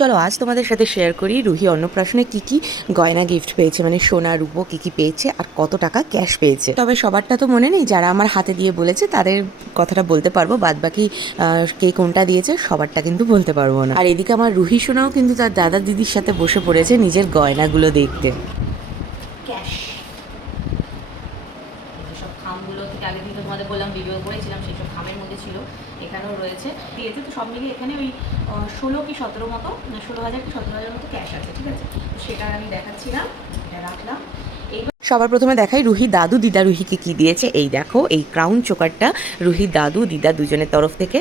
চলো আজ তোমাদের সাথে শেয়ার করি রুহি অন্নপ্রাশনে কি কি গয়না গিফট পেয়েছে, মানে সোনা রূপো কি কি পেয়েছে আর কত টাকা ক্যাশ পেয়েছে। তবে সবারটা তো মনে নেই, যারা আমার হাতে দিয়ে বলেছে তাদের কথাটা বলতে পারবো, বাদ বাকি কে কোনটা দিয়েছে সবারটা কিন্তু বলতে পারবো না। আর এদিকে আমার রুহি সোনাও কিন্তু তার দাদা দিদির সাথে বসে পড়েছে নিজের গয়নাগুলো দেখতে। ক্যাশ যেসব খামগুলো থেকে আগে কিন্তু তোমাদের বললাম ভিডিও করেছিলাম, সেই সব খামের মধ্যে ছিল, এখানেও রয়েছে দিয়েছে। তো সব মিলিয়ে এখানে ওই 16 কি 17 মতো, 16,000 কি 17,000 মতো ক্যাশ আছে, ঠিক আছে। তো সেটা আমি দেখাচ্ছিলাম, এটা রাখলাম। সবার প্রথমে দেখাই রুহি দাদু দিদা রুহিকে কি দিয়েছে। এই দেখো, এই ক্রাউন চোকারটা রুহি দাদু দিদা দুজনের তরফ থেকে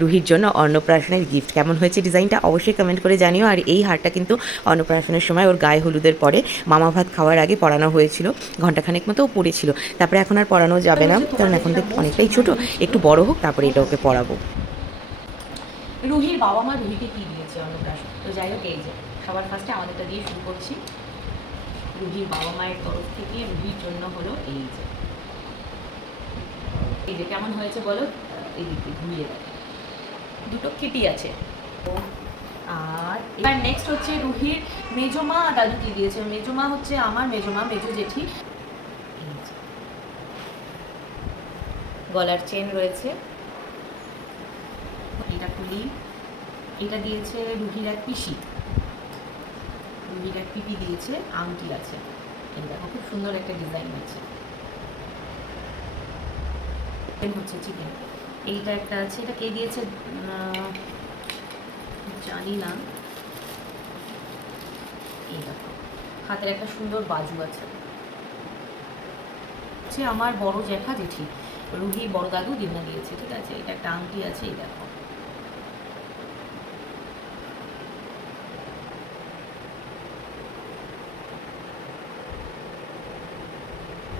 রুহির জন্য অন্নপ্রাশনের গিফট। কেমন হয়েছে ডিজাইনটা অবশ্যই কমেন্ট করে জানিও। আর এই হারটা কিন্তু অন্নপ্রাশনের সময় ওর গায়ে হলুদের পরে মামা ভাত খাওয়ার আগে পরানো হয়েছিল, ঘন্টাখানেক মতোও পড়েছিল। তারপরে এখন আর পরানো যাবে না, কারণ এখন তো অনেকটাই ছোট, একটু বড় হোক তারপরে এটা ওকে পরাবো। রুহির বাবা মা রুহিকে কি দিয়েছে অন্নপ্রাশন, তো যাই হোক এই যে সবার ফার্স্টে আমাদেরটা দিয়ে শুরু করছি। রুহির বাবা মায়ের তরফ থেকে রুহির জন্য হলো এই যে কেমন হয়েছে বলো, এই দিকে ঘুরিয়ে দেয়, দুটো কিটি আছে। আর এবার নেক্সট হচ্ছে রুহির মেজমা দাদু কি দিয়েছে। মেজমা হচ্ছে আমার মেজমা, মেজো জেঠি। গলার চেন রয়েছে, এটা খুলি। এটা দিয়েছে রুহির এক পিসি, রুহির এক পিপি দিয়েছে, আংটি আছে। এই দেখো খুব সুন্দর একটা ডিজাইন আছে, হচ্ছে চিকেন। এইটা একটা আছে, এটা কে দিয়েছে জানি না। এই দেখো হাতের একটা সুন্দর বাজু আছে, হচ্ছে আমার বড় জ্যাঠা জেঠি, রুহি বড় দাদু দিদা দিয়েছে, ঠিক আছে। এটা একটা আংটি আছে, এই দেখো।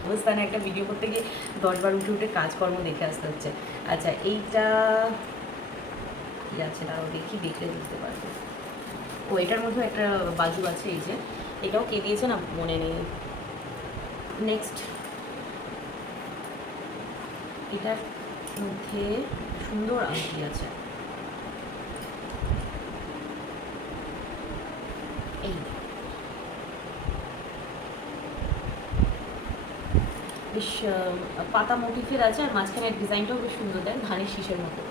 অবস্থানে একটা ভিডিও করতে গিয়ে 10 বার উঠে উঠে কাজকর্ম দেখে আসতে হচ্ছে। আচ্ছা এইটা কি আছে তাও দেখি, দেখলে বুঝতে পারবো। ও এটার মধ্যে একটা বাজু আছে, এই যে এটাও কে দিয়েছে না মনে নেই। নেক্সট এটার মধ্যে সুন্দর আংটি আছে, এই বেশ পাতা মোটিফের আছে, আর মাঝখানের ডিজাইনটাও বেশ সুন্দর দেয়, ধানের শীষের মতো।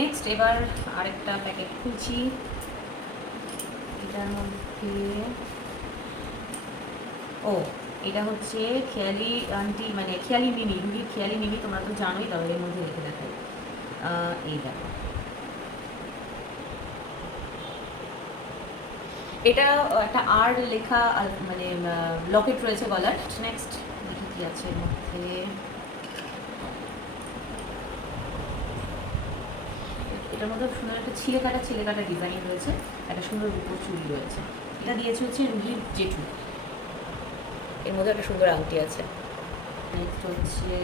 নেক্সট এবার আরেকটা প্যাকেট খুলছি। এটার মধ্যে ও এটা হচ্ছে খেয়ালি আন্টি, মানে খেয়ালি মিমি, রুহির খেয়ালি মিমি, তোমরা তো জানোই, তবে এর মধ্যে রেখে দেখাই। এই দেখো, এটা একটা আর লেখা, মানে লকেট রয়েছে গলার। নেক্সট দেখি কি আছে এর মধ্যে। এটার মধ্যে সুন্দর একটা ছিলে কাটা ডিজাইন রয়েছে, একটা সুন্দর রূপোর চুড়ি রয়েছে। এটা দিয়েছে হচ্ছে রুহির জেঠু, এর মধ্যে একটা সুন্দর আংটি আছে। নেক্সট হচ্ছে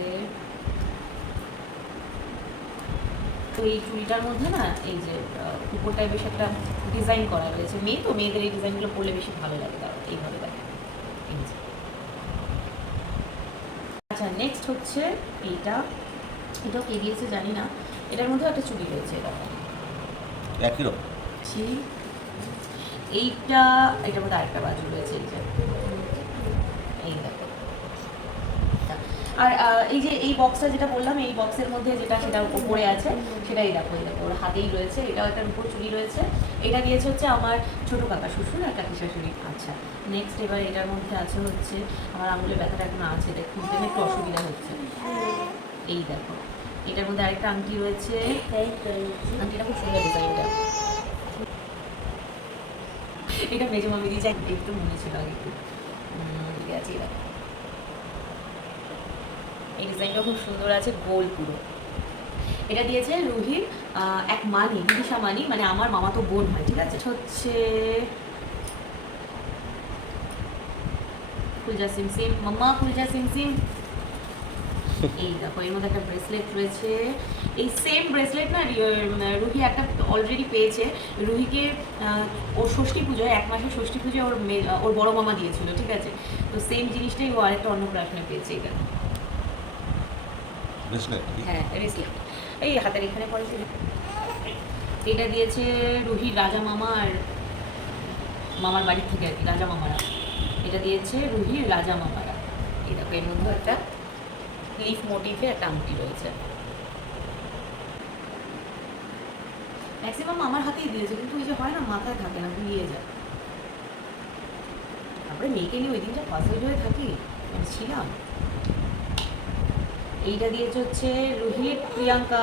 তো এই চুড়িটার মধ্যে না এই যে উপরটায় বেশ একটা ডিজাইন করা রয়েছে, মেয়ে তো মেয়েদের এই ডিজাইনগুলো পরলে বেশি ভালো লাগে, তার এইভাবে দেখে। আচ্ছা নেক্সট হচ্ছে এইটা, এটাও কে দিয়েছে জানি না। এটার মধ্যে একটা চুড়ি রয়েছে এরকম একই রকম। এইটা এটার মধ্যে আরেকটা বাজু রয়েছে, এই যে এই দেখো। আর এই যে এই বক্সটা যেটা বললাম, এই বক্সের মধ্যে যেটা সেটা উপরে আছে, সেটাই দেখো, এই দেখো ওর হাতেই রয়েছে, এটাও একটা উপর চুড়ি রয়েছে। এটা দিয়েছে হচ্ছে আমার ছোটো কাকা শ্বশুর আর কাকি শাশুড়ি। আচ্ছা নেক্সট এবার এটার মধ্যে আছে হচ্ছে, আমার আঙুলের ব্যথাটা এখন আছে, দেখুন একটু অসুবিধা হচ্ছে। এই দেখো এটার মধ্যে আরেকটা আংটি রয়েছে, আংটিটা খুব সুন্দর ডিজাইনটা। এটা মেজো মামি দিয়েছে, একটু মনে ছিল আগে, একটু ঠিক আছে। এই ডিজাইনটা খুব সুন্দর আছে, গোল পুরো। এটা দিয়েছে রুহির এক মানি, বিদিশা মানি, মানে আমার মামা তো বোন হয়, ঠিক আছে। হচ্ছে কুলজা সিম সিম, মাম্মা কুলজা সিম সিম। এই দেখো এর মধ্যে একটা ব্রেসলেট রয়েছে, এই সেম ব্রেসলেট না রুহি একটা অলরেডি পেয়েছে। রুহিকে ওর ষষ্ঠী পুজোয়, 1 মাসের ষষ্ঠী পুজোয় ওর বড় মামা দিয়েছিল, ঠিক আছে। তো সেম জিনিসটাই ও আরেকটা অন্নপ্রাশনে পেয়েছে। এটা হ্যাঁ ব্রেসলেট, এই হাতের এখানে পড়েছে। এটা দিয়েছে রুহির রাজা মামা আর মামার বাড়ি থেকে আর কি, রাজা মামারা। এটা দিয়েছে রুহির রাজা মামারা। এই দেখো এর মধ্যে একটা লিফ মোটিভে একটা আংটি রয়েছে। ম্যাক্সিমাম আমার হাতেই দিয়েছে, কিন্তু ওই যে হয় না মাথায় থাকে না, গুলিয়ে যায়। তারপরে মেয়েকে নিয়ে ওই দিন যা পাজল হয়ে থাকি মানে ছিলাম। এইটা দিয়েছে হচ্ছে রুহির প্রিয়াঙ্কা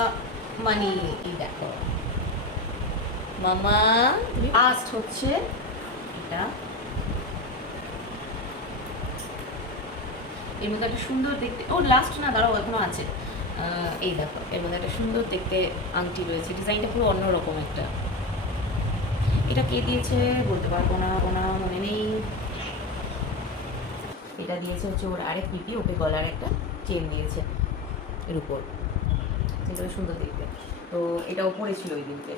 মানি। এই দেখো মামা আস্ট হচ্ছে এটা। এর মধ্যে একটা সুন্দর দেখতে, ও লাস্ট না দাঁড়াও এখনো আছে। এই দেখো এর মধ্যে একটা সুন্দর দেখতে আংটি রয়েছে, ডিজাইনটা পুরো অন্যরকম একটা। এটা কে দিয়েছে বলতে পারবো না, ওনা মনে নেই। এটা দিয়েছে হচ্ছে ওর আরেক পিপি, ওকে গলার একটা চেন দিয়েছে এর উপর, যেটা সুন্দর দেখতে। তো এটা ওপরে ছিল ওই দিনকে।